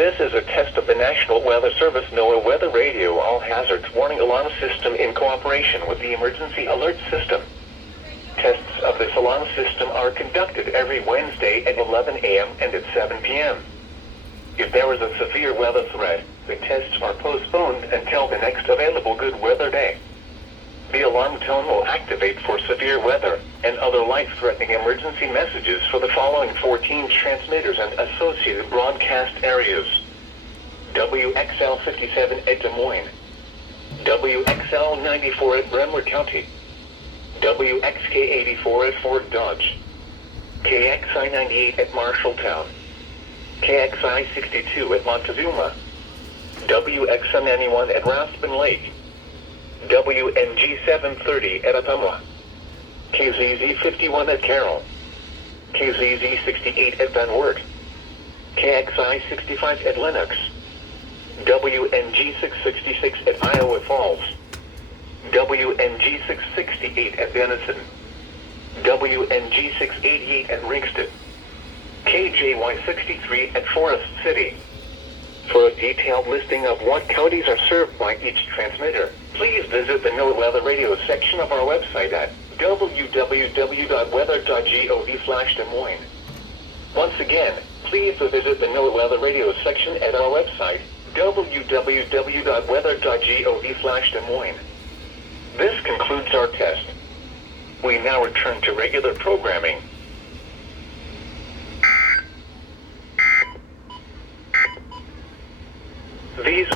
This is a test of the National Weather Service NOAA Weather Radio All Hazards Warning Alarm System in cooperation with the Emergency Alert System. Tests of this alarm system are conducted every Wednesday at 11 a.m. and at 7 p.m. If there is a severe weather threat, the tests are postponed until the next available good weather day. The alarm tone will activate for severe weather and other life-threatening emergency messages for the following 14 transmitters and associated broadcast areas. WXL 57 at Des Moines, WXL 94 at Brentwood County, WXK 84 at Fort Dodge, KXI 98 at Marshalltown, KXI 62 at Montezuma, WXM 91 at Raspin Lake, WNG 730 at Ottumwa, KZZ 51 at Carroll, KZZ 68 at Van Wert, KXI 65 at Lennox, WNG 666 at Iowa Falls, WNG 668 at Denison, WNG 688 at Ringston, KJY 63 at Forest City. For a detailed listing of what counties are served by each transmitter, please visit the NOAA Weather Radio section of our website at www.weather.gov/Des Moines. Once again, please visit the NOAA Weather Radio section at our website, www.weather.gov/Des Moines. This concludes our test. We now return to regular programming. These